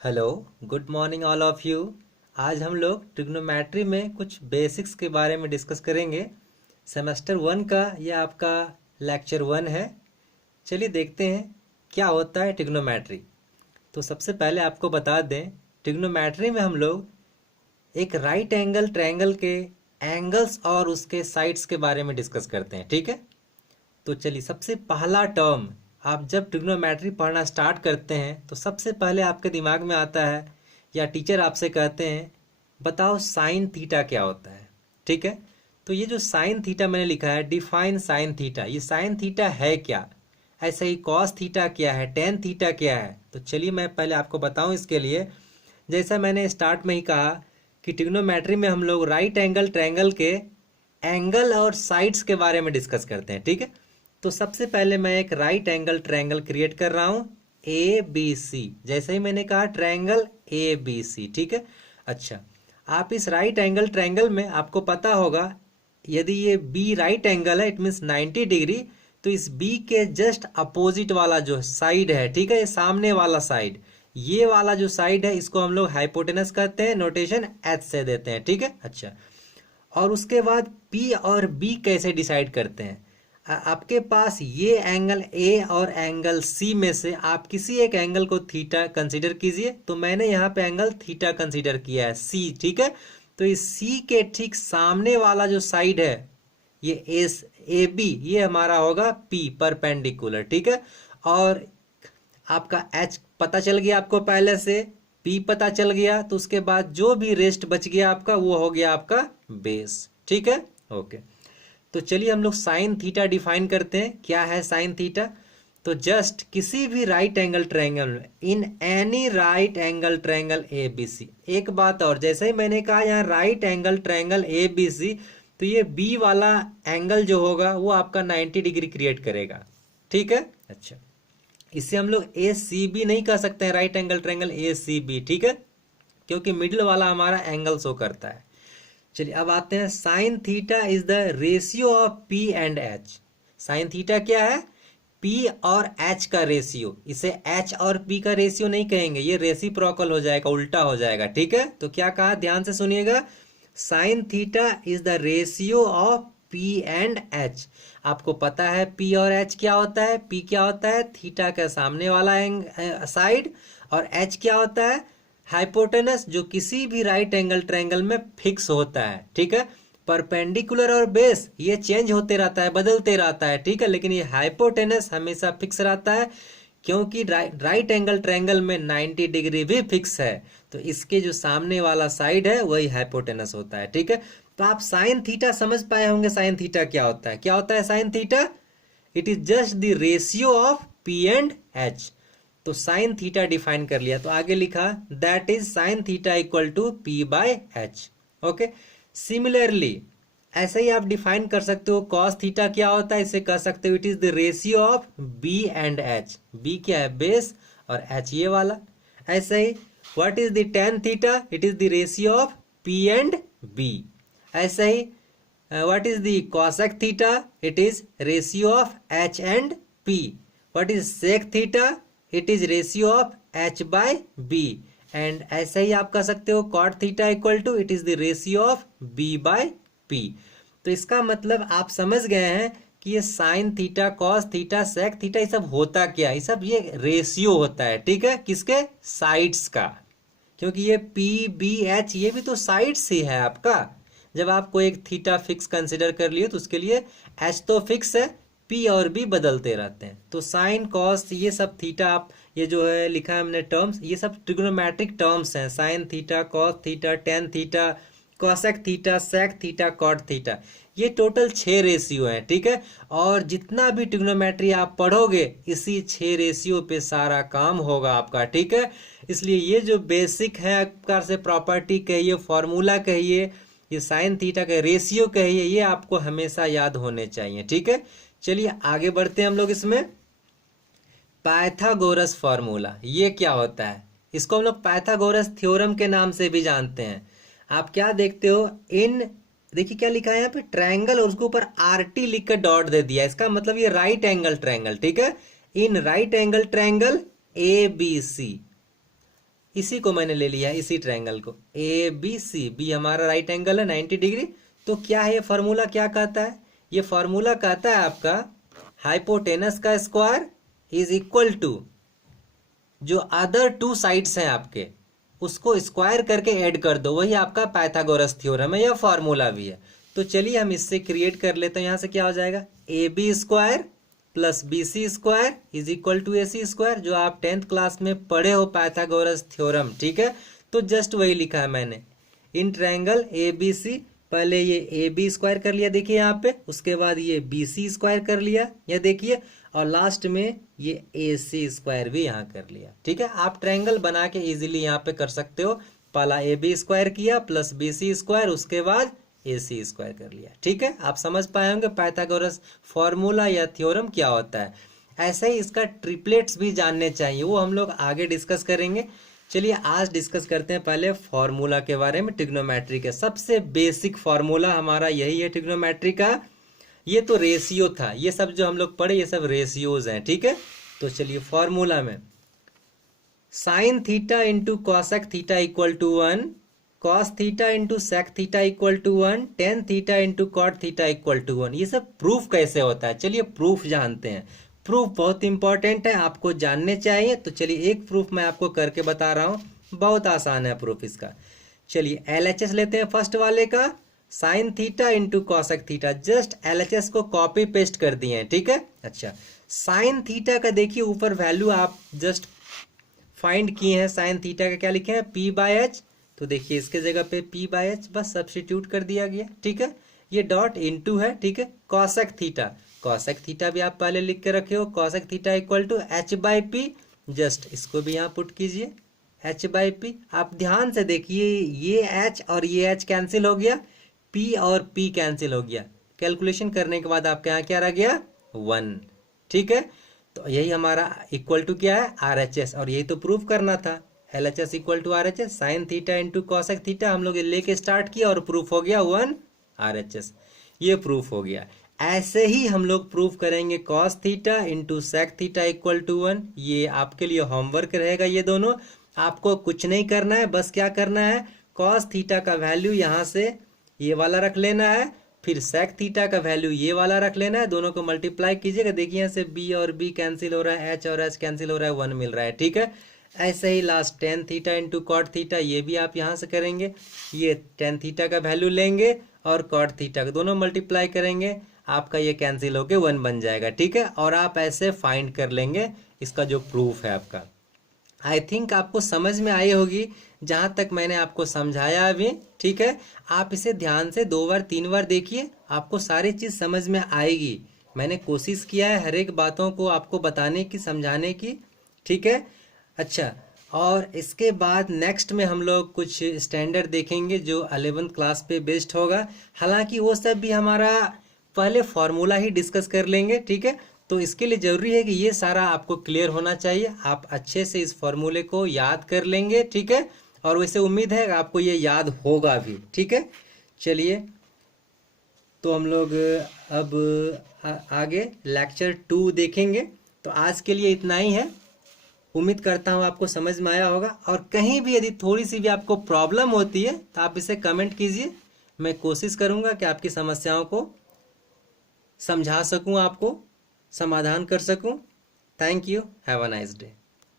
Hello, good morning all of you. आज हम लोग ट्रिग्नोमेट्री में कुछ बेसिक्स के बारे में डिस्कस करेंगे। सेमेस्टर 1 का यह आपका लेक्चर 1 है। चलिए देखते हैं क्या होता है ट्रिग्नोमेट्री। तो सबसे पहले आपको बता दें, ट्रिग्नोमेट्री में हम लोग एक राइट एंगल ट्रायंगल के एंगल्स और उसके साइड्स के बारे में डिस्कस करते हैं। ठीक है, तो चलिए सबसे पहला टर्म, आप जब ट्रिग्नोमेट्री पढ़ना स्टार्ट करते हैं तो सबसे पहले आपके दिमाग में आता है या टीचर आपसे कहते हैं बताओ साइन थीटा क्या होता है। ठीक है, तो ये जो साइन थीटा मैंने लिखा है, डिफाइन साइन थीटा, ये साइन थीटा है क्या। ऐसे ही कॉस थीटा क्या है, टेन थीटा क्या है। तो चलिए मैं पहले आपको बताऊं इसके लिए। जैसा मैंने स्टार्ट में ही कहा कि ट्रिग्नोमेट्री में हम लोग राइट एंगल ट्रायंगल के एंगल और साइड्स के बारे में डिस्कस करते हैं। ठीक है, तो सबसे पहले मैं एक राइट एंगल ट्रायंगल क्रिएट कर रहा हूं, ए बी सी। जैसे ही मैंने कहा ट्रायंगल ए बी सी। ठीक है, अच्छा, आप इस राइट एंगल ट्रायंगल में आपको पता होगा यदि ये बी राइट एंगल है, इट मीन्स 90 डिग्री, तो इस बी के जस्ट अपोजिट वाला जो साइड है, ठीक है, ये सामने वाला साइड, ये वाला जो साइड है इसको हम लोग हाइपोटेनस कहते हैं, नोटेशन एच से देते हैं। ठीक है, अच्छा, और उसके बाद पी और बी कैसे डिसाइड करते हैं। आपके पास ये एंगल ए और एंगल सी में से आप किसी एक एंगल को थीटा कंसीडर कीजिए। तो मैंने यहाँ पे एंगल थीटा कंसीडर किया है, सी। ठीक है, तो इस सी के ठीक सामने वाला जो साइड है, ये एस ए बी, ये हमारा होगा पी, परपेंडिकुलर। ठीक है, और आपका एच पता चल गया आपको पहले से, पी पता चल गया, तो उसके बाद जो भी रेस्ट बच गया आपका वो हो गया आपका बेस। ठीक है, ओके। तो चलिए हम लोग साइन थीटा डिफाइन करते हैं। क्या है साइन थीटा? तो जस्ट किसी भी राइट एंगल ट्रायंगल में, in any right angle triangle A B C. एक बात और, जैसे ही मैंने कहा यहाँ right angle triangle A B C, तो ये बी वाला एंगल जो होगा वो आपका 90 डिग्री क्रिएट करेगा। ठीक है, अच्छा, इसे हम लोग ए सी बी नहीं कह सकते हैं, right angle triangle A C B. ठीक है, क्योंकि मिडिल वाला हमारा एंगल शो करता है। चलिए अब आते हैं, sine theta is the ratio of P and H. Sine theta क्या है? पी और एच का रेशियो। इसे एच और पी का रेशियो नहीं कहेंगे, ये रेसिप्रोकल हो जाएगा, उल्टा हो जाएगा। ठीक है, तो क्या कहा, ध्यान से सुनिएगा, sine theta is the ratio of P and H. आपको पता है पी और एच क्या होता है। पी क्या होता है? थीटा के सामने वाला साइड, और एच क्या होता है? हाइपोटेनस, जो किसी भी राइट एंगल ट्रायंगल में फिक्स होता है। ठीक है, परपेंडिकुलर और बेस ये चेंज होते रहता है, बदलते रहता है। ठीक है, लेकिन ये हाइपोटेनस हमेशा फिक्स रहता है, क्योंकि राइट एंगल ट्रायंगल में 90 डिग्री भी फिक्स है, तो इसके जो सामने वाला साइड है वही हाइपोटेनस होता है। ठीक है, तो आप साइन थीटा समझ पाए होंगे। साइन थीटा क्या होता है? क्या होता है sine theta? It is just the ratio of P and H. तो साइन थीटा डिफाइन कर लिया, तो आगे लिखा that is sine theta equal to P by H. Okay, similarly ऐसे ही आप डिफाइन कर सकते हो कॉस थीटा क्या होता है, इसे कह सकते हो it is the ratio of B and H. B क्या है? बेस, और एच ये वाला। ऐसे ही what is the tan theta? It is the ratio of P and B. ऐसे ही what is the cosec theta? It is ratio of H and P. What is sec theta? It is ratio of H by B. And ऐसे ही आप कह सकते हो cot theta equal to it is the ratio of B by P. तो इसका मतलब आप समझ गए हैं कि ये sine theta, cos theta, sec theta, ये सब होता क्या है? ये सब ये रेशियो होता है। ठीक है, किसके? साइड्स का, क्योंकि ये पी बी एच ये भी तो साइड्स ही है आपका। जब आपको एक थीटा फिक्स कंसिडर कर लिए तो उसके लिए एच तो फिक्स है, पी और बी बदलते रहते हैं। तो साइन कॉस ये सब थीटा, आप ये जो है लिखा है हमने टर्म्स, ये सब ट्रिग्नोमेट्रिक टर्म्स हैं। Sine theta, cos theta, tan theta, cosec theta, sec theta, cot theta, ये टोटल 6 रेशियो हैं। ठीक है, और जितना भी ट्रिग्नोमेट्री आप पढ़ोगे इसी 6 रेशियो पे सारा काम होगा आपका। ठीक है, इसलिए ये जो बेसिक है आपका से प्रॉपर्टी कहिए, फॉर्मूला कहिए, ये साइन थीटा का रेशियो कहिए, ये आपको हमेशा याद होने चाहिए। ठीक है, चलिए आगे बढ़ते हैं हम लोग इसमें। पाइथागोरस फॉर्मूला ये क्या होता है? इसको हम लोग पाइथागोरस थ्योरम के नाम से भी जानते हैं। आप क्या देखते हो, इन देखिए क्या लिखा है यहाँ पे, ट्रायंगल, और उसके ऊपर आर टी लिख कर डॉट दे दिया। इसका मतलब ये राइट एंगल ट्रायंगल। ठीक है, in right angle triangle A B C, इसी को मैंने ले लिया, इसी ट्रायंगल को ए बी सी, बी हमारा राइट एंगल है 90 डिग्री। तो क्या है ये फॉर्मूला, क्या कहता है, ये फॉर्मूला कहता है आपका हाइपोटेनस का स्क्वायर इज इक्वल टू जो अदर टू साइड्स हैं आपके उसको स्क्वायर करके ऐड कर दो, वही आपका पाइथागोरस थ्योरम है, यह फॉर्मूला भी है। तो चलिए हम इससे क्रिएट कर लेते हैं। यहाँ से क्या हो जाएगा, A B square plus B C square is equal to A C square, जो आप 10th क्लास में पढ़े हो पाइथागोरस थ्योरम, ठीक है। तो जस्ट वही लिखा है मैंने, इन ट्रायंगल ए बी सी, पहले ये ए बी स्क्वायर कर लिया देखिए यहाँ पे, उसके बाद ये बी सी स्क्वायर कर लिया, ये देखिए, और लास्ट में ये ए सी स्क्वायर भी यहाँ कर लिया, ठीक है। आप ट्रायंगल बना के इजीली यहाँ पे कर सकते हो, पहला ए बी स्क्वायर किया प्लस बी सी स्क्वायर, उसके बाद ए सी स्क्वायर कर लिया, ठीक है। आप समझ पाए होंगे पाइथागोरस फॉर्मूला या थ्योरम क्या होता है। ऐसे ही इसका ट्रिपलेट्स भी जानने चाहिए, वो हम लोग आगे डिस्कस करेंगे। चलिए आज डिस्कस करते हैं पहले फॉर्मूला के बारे में, ट्रिग्नोमेट्री के सबसे बेसिक फॉर्मूला हमारा यही है ट्रिग्नोमेट्री का। ये तो रेशियो था, ये सब जो हम लोग पढ़े ये सब रेशियोज हैं, ठीक है। तो चलिए फॉर्मूला में sine theta into cosec theta equal to 1, cos theta into sec theta equal to 1, tan theta into cot theta equal to 1। ये सब प्रूफ कैसे होता है, चलिए प्रूफ जानते हैं। प्रूफ बहुत इंपॉर्टेंट है, आपको जानने चाहिए। तो चलिए एक प्रूफ मैं आपको करके बता रहा हूँ, बहुत आसान है प्रूफ इसका। चलिए LHS लेते हैं फर्स्ट वाले का, sign theta into cosec theta, just LHS को कॉपी पेस्ट कर दिए हैं, ठीक है। अच्छा, साइन थीटा का देखिए ऊपर वैल्यू आप जस्ट फाइंड किए हैं, साइन थीटा का क्या लिखे हैं, P/H। तो देखिए इसके जगह पे P/H बस सब्स्टिट्यूट कर दिया गया, ठीक है। ये डॉट इनटू है, ठीक है। कॉसेक थीटा, कॉसेक थीटा भी आप पहले लिख के रखे हो, cosec theta equal to H/P, just इसको भी यहाँ पुट कीजिए H/P। आप ध्यान से देखिए, ये H और ये H कैंसिल हो गया, P और P कैंसिल हो गया, कैलकुलेशन करने के बाद आपके यहाँ क्या रह गया, 1, ठीक है। तो यही हमारा इक्वल टू क्या है, RHS, और यही तो प्रूफ करना था, LHS equal to RHS। Sine theta into cosec theta हम लोग लेके स्टार्ट किया और प्रूफ हो गया 1 RHS, ये प्रूफ हो गया। ऐसे ही हम लोग प्रूफ करेंगे cos theta into sec theta equal to 1। ये आपके लिए होमवर्क रहेगा, ये दोनों आपको कुछ नहीं करना है, बस क्या करना है, कॉस थीटा का वैल्यू यहाँ से ये वाला रख लेना है, फिर सेक थीटा का वैल्यू ये वाला रख लेना है, दोनों को मल्टीप्लाई कीजिएगा। देखिए यहाँ से बी और बी कैंसिल हो रहा है, H और H कैंसिल हो रहा है, 1 मिल रहा है, ठीक है। ऐसे ही last tan theta into cot theta, ये भी आप यहाँ से करेंगे, ये टेन थीटा का वैल्यू लेंगे और कॉट थीटा का दोनों मल्टीप्लाई करेंगे, आपका ये कैंसिल होके 1 बन जाएगा, ठीक है। और आप ऐसे फाइंड कर लेंगे इसका जो प्रूफ है आपका। आई थिंक आपको समझ में आई होगी जहाँ तक मैंने आपको समझाया अभी, ठीक है। आप इसे ध्यान से 2 बार 3 बार देखिए, आपको सारी चीज़ समझ में आएगी। मैंने कोशिश किया है हर एक बातों को आपको बताने की, समझाने की, ठीक है। अच्छा, और इसके बाद नेक्स्ट में हम लोग कुछ स्टैंडर्ड देखेंगे जो 11th क्लास पे बेस्ड होगा। हालांकि वो सब भी हमारा पहले फॉर्मूला ही डिस्कस कर लेंगे, ठीक है। तो इसके लिए ज़रूरी है कि ये सारा आपको क्लियर होना चाहिए, आप अच्छे से इस फॉर्मूले को याद कर लेंगे, ठीक है। और वैसे उम्मीद है आपको ये याद होगा भी, ठीक है। चलिए तो हम लोग अब आगे लेक्चर 2 देखेंगे। तो आज के लिए इतना ही है, उम्मीद करता हूँ आपको समझ में आया होगा। और कहीं भी यदि थोड़ी सी भी आपको प्रॉब्लम होती है तो आप इसे कमेंट कीजिए, मैं कोशिश करूँगा कि आपकी समस्याओं को समझा सकूँ, आपको समाधान कर सकूँ। Thank you, have a nice day.